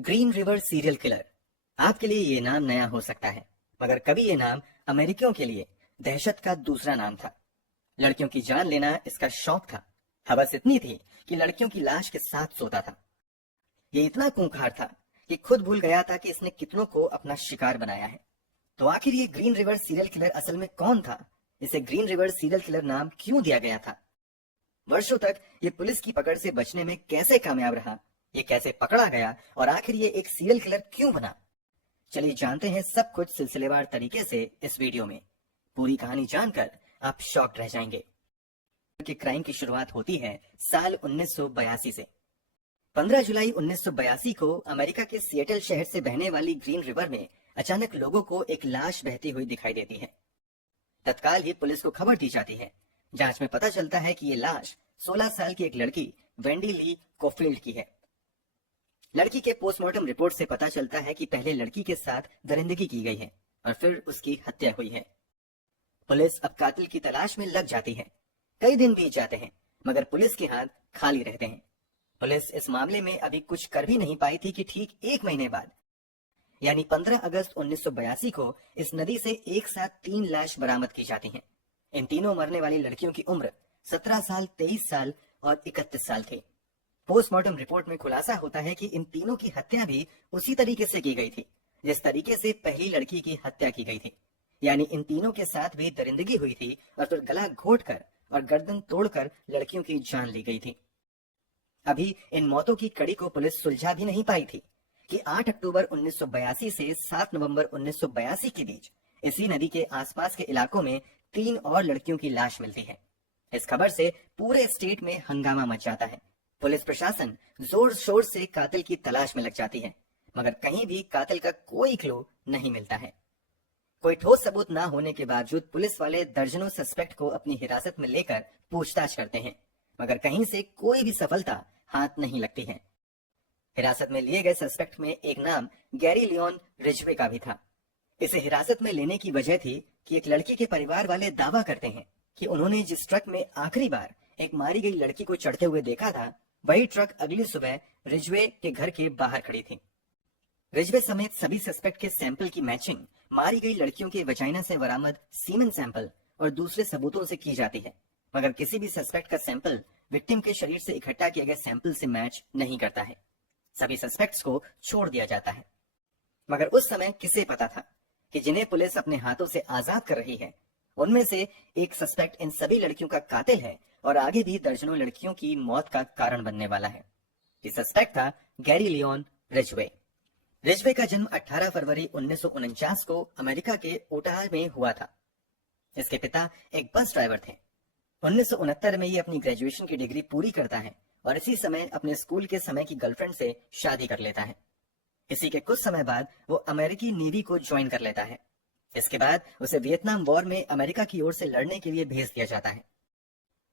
Green river serial killer. आपके लिए ये नाम नया हो सकता है, मगर कभी ये नाम अमेरिकियों के लिए दहशत का दूसरा नाम था। लड़कियों की जान लेना इसका शौक था। हवस इतनी थी कि लड़कियों की लाश के साथ सोता था। ये इतना खूंखार था कि खुद भूल गया था कि इसने कितनों को अपना शिकार बनाया है। तो आखिर ये ग्रीन रिवर सीरियल किलर असल में कौन था? इसे ग्रीन रिवर सीरियल किलर नाम क्यों दिया गया था? वर्षों तक ये पुलिस की पकड़ से बचने में कैसे कामयाब रहा? ये कैसे पकड़ा गया और आखिर ये एक सीरियल किलर क्यों बना? चलिए जानते हैं सब कुछ सिलसिलेवार तरीके से इस वीडियो में। पूरी कहानी जानकर आप शॉक्ड रह जाएंगे कि क्राइम की शुरुआत होती है साल 1982 से। 15 जुलाई 1982 को अमेरिका के सिएटल शहर से बहने वाली ग्रीन रिवर में अचानक लोगों को एक लाश बहती हुई दिखाई देती है। तत्काल ही पुलिस को खबर दी जाती है। जांच में पता चलता है कि ये लाश 16 साल की एक लड़की वेंडी ली कोफील्ड की है। लड़की के पोस्टमार्टम रिपोर्ट से पता चलता है कि पहले लड़की के साथ दरिंदगी की गई है और फिर उसकी हत्या हुई है। पुलिस अब कातिल की तलाश में लग जाती है। कई दिन बीत जाते हैं, मगर पुलिस के हाथ खाली रहते हैं। पुलिस इस मामले में अभी कुछ कर भी नहीं पाई थी कि ठीक एक महीने बाद यानी 15 अगस्त 1982 को इस नदी से एक साथ 3 लाश बरामद की जाती हैं। इन तीनों मरने वाली लड़कियों की उम्र 17 साल, 23 साल और 31 साल थी। पोस्टमार्टम रिपोर्ट में खुलासा होता है कि इन तीनों की हत्या भी उसी तरीके से की गई थी जिस तरीके से पहली लड़की की हत्या की गई थी। यानी इन तीनों के साथ भी दरिंदगी हुई थी और फिर गला घोटकर और गर्दन तोड़कर लड़कियों की जान ली गई थी। अभी इन मौतों की कड़ी को पुलिस सुलझा भी नहीं पाई थी कि 8 अक्टूबर 1982 से 7 नवंबर 1982 के बीच इसी नदी के आसपास के इलाकों में 3 और लड़कियों की लाश मिलती है। इस खबर से पूरे स्टेट में हंगामा मच जाता है। पुलिस प्रशासन जोर शोर से कातिल की तलाश में लग जाती है, मगर कहीं भी कातिल का कोई क्लू नहीं मिलता है। कोई ठोस सबूत ना होने के बावजूद पुलिस वाले दर्जनों सस्पेक्ट को अपनी हिरासत में लेकर पूछताछ करते हैं, मगर कहीं से कोई भी सफलता हाथ नहीं लगती है। हिरासत में लिए गए सस्पेक्ट में एक नाम गैरी लियोन रिजवे का भी था। इसे हिरासत में लेने की वजह थी कि एक लड़की के परिवार वाले दावा करते हैं कि उन्होंने जिस ट्रक में आखिरी बार एक मारी गई लड़की को चढ़ते हुए देखा था, वही ट्रक अगली सुबह रिजवे के घर के बाहर खड़ी थी। रिजवे समेत सभी सस्पेक्ट के सैंपल की मैचिंग मारी गई लड़कियों के वजाइना से बरामद सीमेन सैंपल और दूसरे सबूतों से की जाती है, मगर किसी भी सस्पेक्ट का सैंपल विक्टिम के शरीर से इकट्ठा किए गए सैंपल से मैच नहीं करता है। सभी सस्पेक्ट्स को छोड़ दिया जाता है। मगर उस समय किसे पता था कि जिन्हें पुलिस अपने हाथों से आजाद कर रही है, उनमें से एक सस्पेक्ट इन सभी लड़कियों का कातिल है और आगे भी दर्जनों लड़कियों की मौत का कारण बनने वाला है। ये सस्पेक्ट था गैरी लियोन रिजवे। रिजवे का जन्म 18 फरवरी 1949 को अमेरिका के ओटाहा में हुआ था। इसके पिता एक बस ड्राइवर थे। 1969 में ये अपनी ग्रेजुएशन की डिग्री पूरी करता है और इसी समय अपने स्कूल के समय की गर्लफ्रेंड से शादी कर लेता है। इसी के कुछ समय बाद वो अमेरिकी नेवी को ज्वाइन कर लेता है। इसके बाद उसे वियतनाम वॉर में अमेरिका की ओर से लड़ने के लिए भेज दिया जाता है।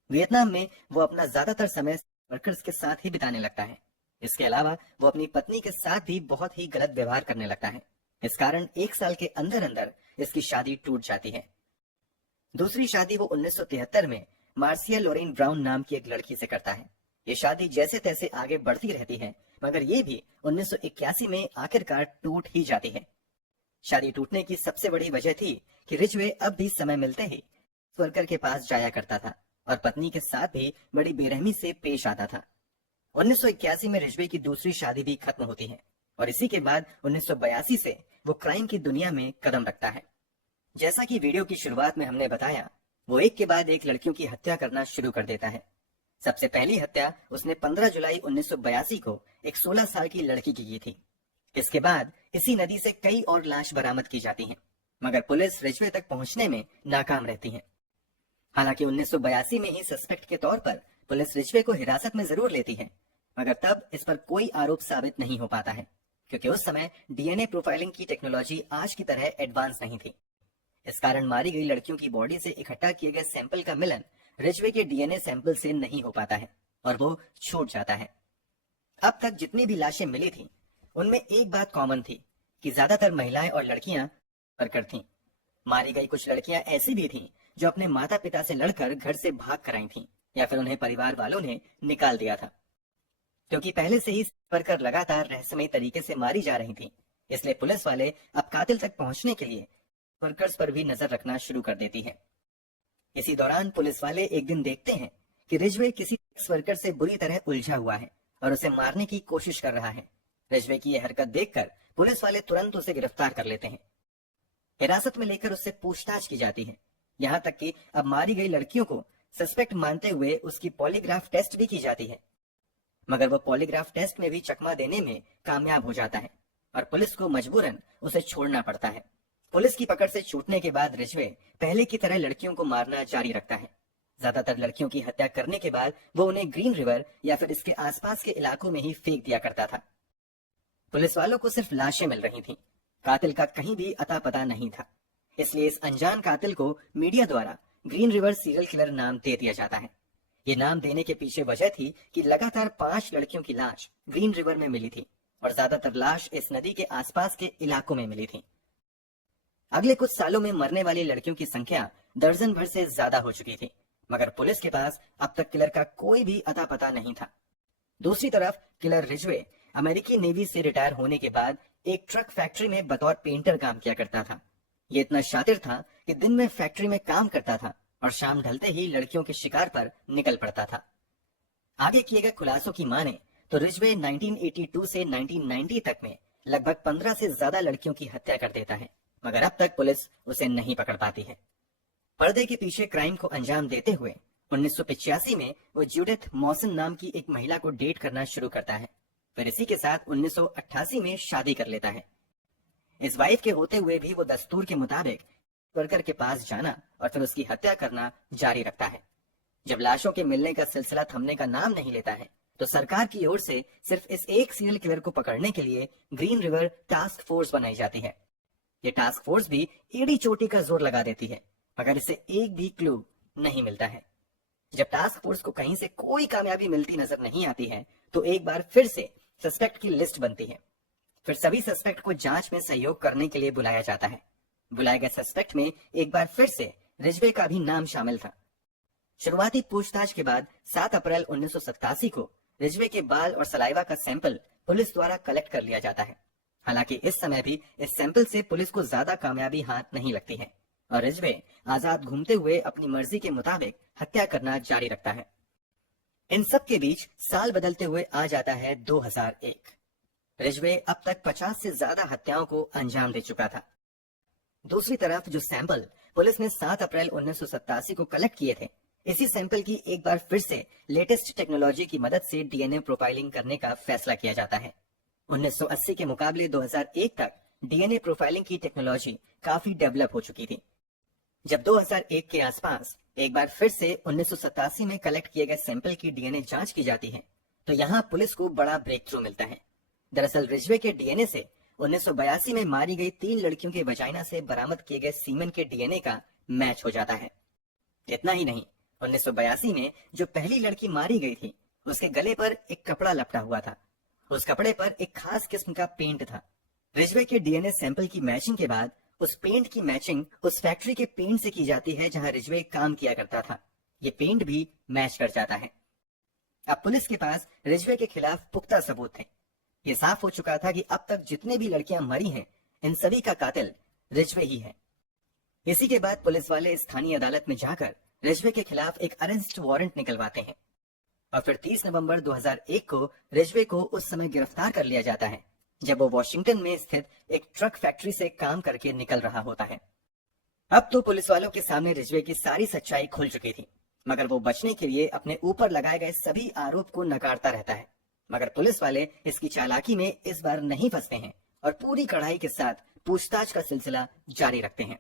वियतनाम में वो अपना ज्यादातर समय वर्कर्स के साथ ही बिताने लगता है। इसके अलावा वो अपनी पत्नी के साथ भी बहुत ही गलत व्यवहार करने लगता है। इस कारण 1 साल के अंदर अंदर इसकी शादी टूट जाती है। दूसरी शादी वो 1973 में मार्सिया लोरेन ब्राउन नाम की एक लड़की से करता है। ये शादी जैसे तैसे आगे बढ़ती रहती है, मगर ये भी 1981 में आखिरकार टूट ही जाती है। शादी टूटने की सबसे बड़ी वजह थी कि रिजवे अब भी समय मिलते ही वर्कर के पास जाया करता था और पत्नी के साथ भी बड़ी बेरहमी से पेश आता था। 1981 में रिजवे की दूसरी शादी भी खत्म होती है और इसी के बाद 1982 से वो क्राइम की दुनिया में कदम रखता है। जैसा कि वीडियो की शुरुआत में हमने बताया, वो एक के बाद एक लड़कियों की हत्या करना शुरू कर देता है। सबसे पहली हत्या उसने 15 जुलाई 1982 को एक 16 साल की लड़की की थी। इसके बाद इसी नदी से कई और लाश बरामद की जाती हैं, मगर पुलिस रिजवे तक पहुंचने में नाकाम रहती है। हालांकि 1982 में ही सस्पेक्ट के तौर पर पुलिस रिजवे को हिरासत में जरूर लेती है, मगर तब इस पर कोई आरोप साबित नहीं हो पाता है, क्योंकि उस समय डीएनए प्रोफाइलिंग की टेक्नोलॉजी आज की तरह एडवांस नहीं थी। इस कारण मारी गई लड़कियों की बॉडी से इकट्ठा किए गए सैंपल का मिलन रिजवे के डीएनए सैंपल से नहीं हो पाता है और वो छूट जाता है। अब तक जितनी भी लाशें मिली थी, उनमें एक बात कॉमन थी कि ज्यादातर महिलाएं और लड़कियां वर्कर थीं। मारी गई कुछ लड़कियां ऐसी भी थीं जो अपने माता पिता से लड़कर घर से भाग कर आई थीं, या फिर उन्हें परिवार वालों ने निकाल दिया था। क्योंकि पहले से ही वर्कर लगातार रहस्यमय तरीके से मारी जा रही थी, इसलिए पुलिस वाले अब कातिल तक पहुंचने के लिए वर्कर्स पर भी नजर रखना शुरू कर देती है। इसी दौरान पुलिस वाले एक दिन देखते हैं कि रिजवे किसी सेक्स वर्कर से बुरी तरह उलझा हुआ है और उसे मारने की कोशिश कर रहा है। रिजवे की यह हरकत देखकर पुलिस वाले तुरंत उसे गिरफ्तार कर लेते हैं। हिरासत में लेकर उससे पूछताछ की जाती है, यहाँ तक कि अब मारी गई लड़कियों को सस्पेक्ट मानते हुए उसकी पॉलीग्राफ टेस्ट भी की जाती है। मगर वो पॉलीग्राफ टेस्ट में भी चकमा देने में कामयाब हो जाता है और पुलिस को मजबूरन उसे छोड़ना पड़ता है। पुलिस की पकड़ से छूटने के बाद रिजवे पहले की तरह लड़कियों को मारना जारी रखता है। ज्यादातर लड़कियों की हत्या करने के बाद वो उन्हें ग्रीन रिवर या फिर इसके आसपास के इलाकों में ही फेंक दिया करता था। पुलिस वालों को सिर्फ लाशें मिल रही थीं, कातिल का कहीं भी अता पता नहीं था। इसलिए इस अनजान कातिल को मीडिया द्वारा ग्रीन रिवर सीरियल किलर नाम दे दिया जाता है। ये नाम देने के पीछे वजह थी कि लगातार 5 लड़कियों की लाश ग्रीन रिवर में मिली थी और ज्यादातर लाश इस नदी के आसपास के इलाकों में मिली थी। अगले कुछ सालों में मरने वाली लड़कियों की संख्या दर्जन भर से ज्यादा हो चुकी थी, मगर पुलिस के पास अब तक किलर का कोई भी अता पता नहीं था। दूसरी तरफ किलर रिजवे अमेरिकी नेवी से रिटायर होने के बाद एक ट्रक फैक्ट्री में बतौर पेंटर काम किया करता था। ये इतना शातिर था कि दिन में फैक्ट्री में काम करता था और शाम ढलते ही लड़कियों के शिकार पर निकल पड़ता था। आगे किए गए खुलासों की माने तो रिजवे 1982 से 1990 तक में लगभग 15 से ज्यादा लड़कियों की हत्या कर देता है, मगर अब तक पुलिस उसे नहीं पकड़ पाती है। पर्दे के पीछे क्राइम को अंजाम देते हुए 1985 में वो जूडिथ मॉसन नाम की एक महिला को डेट करना शुरू करता है। फिर इसी के साथ 1988 में शादी कर लेता है। इस वाइफ के होते हुए भी वो दस्तूर के मुताबिक वर्कर के पास जाना और फिर उसकी हत्या करना जारी रखता है। जब लाशों के मिलने का सिलसिला थमने का नाम नहीं लेता है तो सरकार की ओर से सिर्फ इस एक सीरियल किलर को पकड़ने के लिए ग्रीन रिवर टास्क फोर्स बनाई जाती है। ये टास्क फोर्स भी एड़ी चोटी का जोर लगा देती है, मगर इसे एक भी क्लू नहीं मिलता है। जब टास्क फोर्स को कहीं से कोई कामयाबी मिलती नजर नहीं आती है तो एक बार फिर से सस्पेक्ट की लिस्ट बनती है। फिर सभी सस्पेक्ट को जांच में सहयोग करने के लिए बुलाया जाता है। बुलाए गए सस्पेक्ट में एक बार फिर से रिजवे का भी नाम शामिल था। शुरुआती पूछताछ के बाद 7 अप्रैल 1987 को रिजवे के बाल और सलाइवा का सैंपल पुलिस द्वारा कलेक्ट कर लिया जाता है। हालांकि इस समय भी इस सैंपल से पुलिस को ज्यादा कामयाबी हाथ नहीं लगती है और रिजवे आजाद घूमते हुए अपनी मर्जी के मुताबिक हत्या करना जारी रखता है। इन सब के बीच साल बदलते हुए आ जाता है 2001। रिजवे अब तक 50 से ज्यादा हत्याओं को अंजाम दे चुका था। दूसरी तरफ जो सैंपल पुलिस ने 7 अप्रैल 1987 को कलेक्ट किए थे, इसी सैंपल की एक बार फिर से लेटेस्ट टेक्नोलॉजी की मदद से डीएनए प्रोफाइलिंग करने का फैसला किया जाता है। 1980 के मुकाबले 2001 तक डीएनए प्रोफाइलिंग की टेक्नोलॉजी काफी डेवलप हो चुकी थी। जब 2001 के आसपास एक बार फिर से 1987 में कलेक्ट किए गए सैंपल की डीएनए जांच की जाती है तो यहाँ पुलिस को बड़ा ब्रेक थ्रू मिलता है। दरअसल रिजवे के डीएनए से 1982 में मारी गई 3 लड़कियों के वजाइना से बरामद किए गए सीमेन के डीएनए का मैच हो जाता है। इतना ही नहीं, 1982 में जो पहली लड़की मारी गई थी उसके गले पर एक कपड़ा लपटा हुआ था। उस कपड़े पर एक खास किस्म का पेंट था। रिजवे के डीएनए सैंपल की मैचिंग के बाद उस पेंट की मैचिंग उस फैक्ट्री के पेंट से की जाती है जहां रिजवे काम किया करता था। ये पेंट भी मैच कर जाता है। अब पुलिस के पास रिजवे के खिलाफ पुख्ता सबूत थे। ये साफ हो चुका था कि अब तक जितने भी लड़कियां मरी हैं, इन सभी का कातिल रिजवे ही है। इसी के बाद पुलिस वाले स्थानीय अदालत में जाकर रिजवे के खिलाफ एक अरेस्ट वारंट निकलवाते हैं और फिर 30 नवंबर 2001 को रिजवे को उस समय गिरफ्तार कर लिया जाता है जब वो वॉशिंगटन में स्थित एक ट्रक फैक्ट्री से काम करके निकल रहा होता है। अब तो पुलिस वालों के सामने रिजवे की सारी सच्चाई खुल चुकी थी, मगर वो बचने के लिए अपने ऊपर लगाए गए सभी आरोप को नकारता रहता है। मगर पुलिस वाले इसकी चालाकी में इस बार नहीं फंसते हैं और पूरी कड़ाई के साथ पूछताछ का सिलसिला जारी रखते हैं।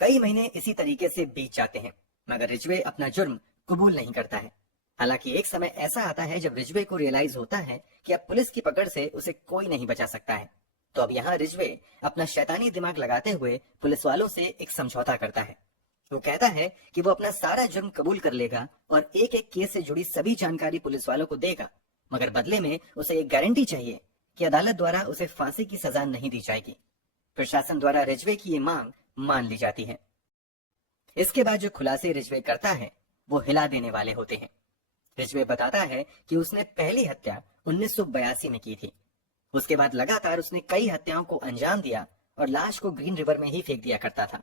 कई महीने इसी तरीके से बीत जाते हैं, मगर रिजवे अपना जुर्म कबूल नहीं करता है। हालांकि एक समय ऐसा आता है जब रिजवे को रियलाइज होता है कि अब पुलिस की पकड़ से उसे कोई नहीं बचा सकता है। तो अब यहाँ रिजवे अपना शैतानी दिमाग लगाते हुए पुलिस वालों से एक समझौता करता है। वो कहता है कि वो अपना सारा जुर्म कबूल कर लेगा और एक एक केस से जुड़ी सभी जानकारी पुलिस वालों को देगा, मगर बदले में उसे एक गारंटी चाहिए कि अदालत द्वारा उसे फांसी की सजा नहीं दी जाएगी। प्रशासन द्वारा रिजवे की ये मांग मान ली जाती है। इसके बाद जो खुलासे रिजवे करता है वो हिला देने वाले होते हैं। रिजवे बताता है कि उसने पहली हत्या 1982 में की थी। उसके बाद लगातार उसने कई हत्याओं को अंजाम दिया और लाश को ग्रीन रिवर में ही फेंक दिया करता था।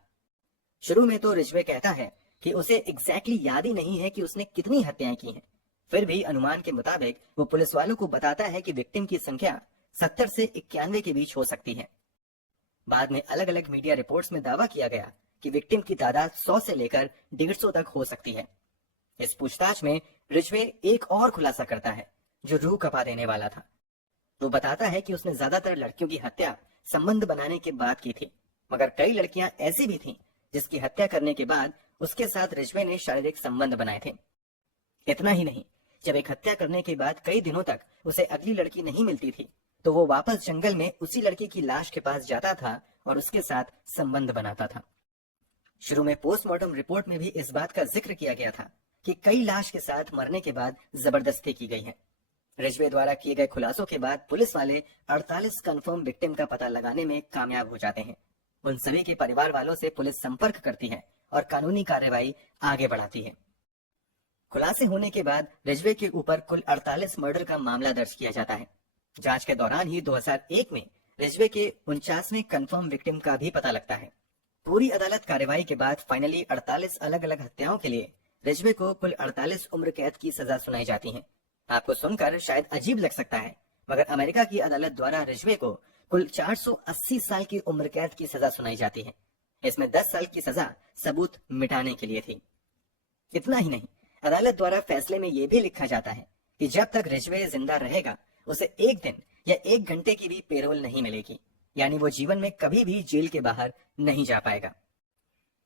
शुरू में तो रिजवे कहता है कि उसे एग्जैक्टली याद ही नहीं है कि उसने कितनी हत्याएं की हैं। फिर भी अनुमान के मुताबिक वो पुलिस वालों को बताता है कि विक्टिम की संख्या 70 से 91 के बीच हो सकती है। बाद में अलग अलग मीडिया रिपोर्ट्स में दावा किया गया कि विक्टिम की तादाद 100 से लेकर 150 तक हो सकती है। इस पूछताछ में रिजवे एक और खुलासा करता है जो रूह कपा देने वाला था। वो बताता है कि उसने ज्यादातर लड़कियों की हत्या संबंध बनाने के बाद की थी, मगर कई लड़कियां ऐसी भी थीं जिसकी हत्या करने के बाद उसके साथ रिजवे ने शारीरिक संबंध बनाए थे। इतना ही नहीं, जब एक हत्या करने के बाद कई दिनों तक उसे अगली लड़की नहीं मिलती थी तो वो वापस जंगल में उसी लड़की की लाश के पास जाता था और उसके साथ संबंध बनाता था। शुरू में पोस्टमार्टम रिपोर्ट में भी इस बात का जिक्र किया गया था कि कई लाश के साथ मरने के बाद जबरदस्ती की गई है। रिजवे द्वारा किए गए खुलासों के बाद पुलिस वाले 48 कंफर्म विक्टिम का पता लगाने में कामयाब हो जाते हैं। उन सभी के परिवार वालों से पुलिस संपर्क करती है और कानूनी कार्रवाई आगे बढ़ाती है। खुलासे होने के बाद रिजवे के ऊपर कुल 48 मर्डर का मामला दर्ज किया जाता है। जांच के दौरान ही 2001 में रिजवे के 49वें कंफर्म विक्टिम का भी पता लगता है। पूरी अदालत कार्रवाई के बाद फाइनली 48 अलग अलग हत्याओं के लिए रिजवे को कुल 48 उम्र कैद की सजा सुनाई जाती है। आपको सुनकर शायद अजीब लग सकता है, मगर अमेरिका की अदालत द्वारा रिजवे को कुल 480 साल की उम्र कैद की सजा सुनाई जाती है। इसमें 10 साल की सजा सबूत मिटाने के लिए थी। इतना ही नहीं, अदालत द्वारा फैसले में यह भी लिखा जाता है कि जब तक रिजवे जिंदा रहेगा उसे एक दिन या 1 घंटे की भी पेरोल नहीं मिलेगी, यानी वो जीवन में कभी भी जेल के बाहर नहीं जा पाएगा।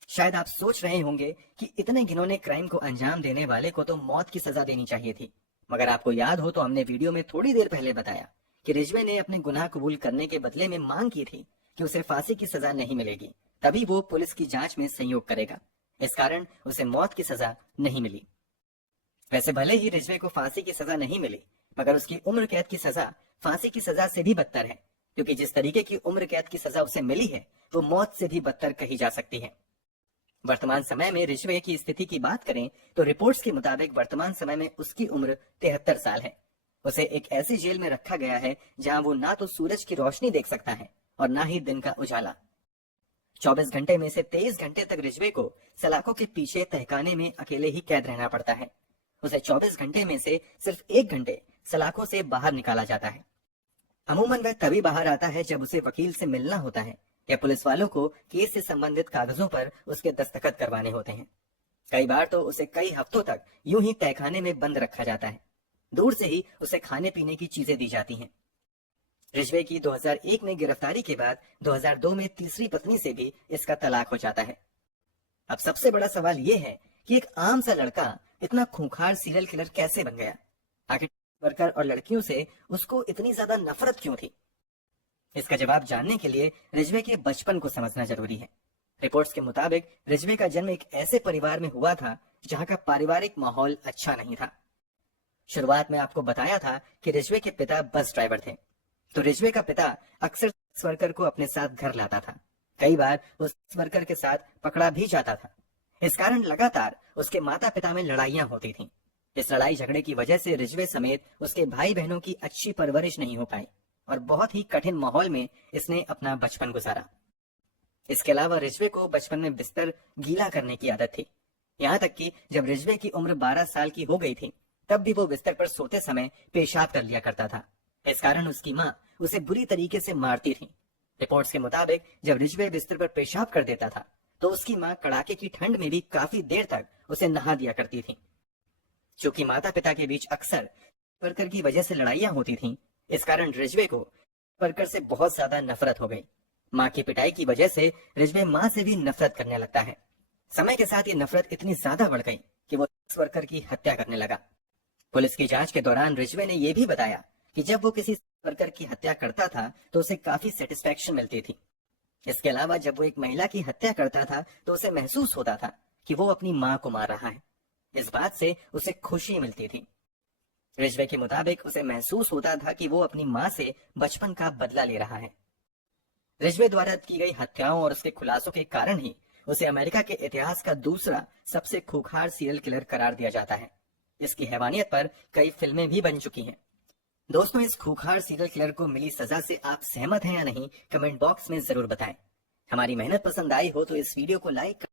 शायद आप सोच रहे होंगे कि इतने घिनौने क्राइम को अंजाम देने वाले को तो मौत की सजा देनी चाहिए थी, मगर आपको याद हो तो हमने वीडियो में थोड़ी देर पहले बताया कि रिजवे ने अपने गुनाह कबूल करने के बदले में मांग की थी कि उसे फांसी की सजा नहीं मिलेगी, तभी वो पुलिस की जांच में सहयोग करेगा। इस कारण उसे मौत की सजा नहीं मिली। वैसे भले ही रिजवे को फांसी की सजा नहीं मिली, मगर उसकी उम्र कैद की सजा फांसी की सजा से भी बदतर है, क्योंकि जिस तरीके की उम्र कैद की सजा उसे मिली है वो मौत से भी बदतर कही जा सकती है। वर्तमान समय में रिजवे की स्थिति की बात करें तो रिपोर्ट्स के मुताबिक वर्तमान समय में उसकी उम्र 73 साल है। उसे एक ऐसी जेल में रखा गया है जहां वो ना तो सूरज की रोशनी देख सकता है और ना ही दिन का उजाला। 24 घंटे में से 23 घंटे तक रिजवे को सलाखों के पीछे तहखाने में अकेले ही कैद रहना पड़ता है। उसे 24 घंटे में से सिर्फ 1 घंटे सलाखों से बाहर निकाला जाता है। अमूमन वह तभी बाहर आता है जब उसे वकील से मिलना होता है या पुलिस वालों को केस से संबंधित कागजों पर उसके दस्तखत करवाने होते हैं। कई बार तो उसे कई हफ्तों तक यूं ही तहखाने में बंद रखा जाता है। दूर से ही उसे खाने पीने की चीजें दी जाती हैं। रिजवे की 2001 में गिरफ्तारी के बाद 2002 में तीसरी पत्नी से भी इसका तलाक हो जाता है। अब सबसे बड़ा सवाल ये है कि एक आम सा लड़का इतना खूंखार सीरियल किलर कैसे बन गया? आखिर वर्कर और लड़कियों से उसको इतनी ज्यादा नफरत क्यों थी? इसका जवाब जानने के लिए रिजवे के बचपन को समझना जरूरी है। रिपोर्ट्स के मुताबिक रिजवे का जन्म एक ऐसे परिवार में हुआ था जहां का पारिवारिक माहौल अच्छा नहीं था। शुरुआत में आपको बताया था कि रिजवे के पिता बस ड्राइवर थे, तो रिजवे का पिता अक्सर सेक्स वर्कर को अपने साथ घर लाता था। कई बार उस वर्कर के साथ पकड़ा भी जाता था। इस कारण लगातार उसके माता पिता में लड़ाइयां होती थीं। इस लड़ाई झगड़े की वजह से रिजवे समेत उसके भाई बहनों की अच्छी परवरिश नहीं हो पाई और बहुत ही कठिन माहौल में इसने अपना बचपन गुजारा। इसके अलावा रिजवे को बचपन में बिस्तर गीला करने की आदत थी। यहाँ तक कि जब रिजवे की उम्र 12 साल की हो गई थी तब भी वो बिस्तर पर सोते समय पेशाब कर लिया करता था। इस कारण उसकी माँ उसे बुरी तरीके से मारती थी। रिपोर्ट्स के मुताबिक जब रिजवे बिस्तर पर पेशाब कर देता था तो उसकी माँ कड़ाके की ठंड में भी काफी देर तक उसे नहा दिया करती थी। चूंकि माता पिता के बीच अक्सर वर्कर की वजह से लड़ाइयां होती थीं, इस कारण रिजवे को वर्कर से बहुत ज्यादा नफरत हो गई। माँ की पिटाई की वजह से रिजवे माँ से भी नफरत करने लगता है। समय के साथ ये नफरत इतनी ज्यादा बढ़ गई कि वो सेक्स वर्कर की हत्या करने लगा। पुलिस की जांच के दौरान रिजवे ने यह भी बताया कि जब वो किसी वर्कर की हत्या करता था तो उसे काफी सेटिस्फेक्शन मिलती थी। इसके अलावा जब वो एक महिला की हत्या करता था तो उसे महसूस होता था कि वो अपनी माँ को मार रहा है। इस बात से उसे खुशी मिलती थी। रिजवे के मुताबिक उसे महसूस होता था कि वो अपनी माँ से बचपन का बदला ले रहा है। रिजवे द्वारा की गई हत्याओं और उसके खुलासों के कारण ही उसे अमेरिका के इतिहास का दूसरा सबसे खूंखार सीरियल किलर करार दिया जाता है। इसकी हैवानियत पर कई फिल्में भी बन चुकी हैं। दोस्तों, इस खूंखार सीरियल किलर को मिली सजा से आप सहमत हैं या नहीं, कमेंट बॉक्स में जरूर बताएं। हमारी मेहनत पसंद आई हो तो इस वीडियो को लाइक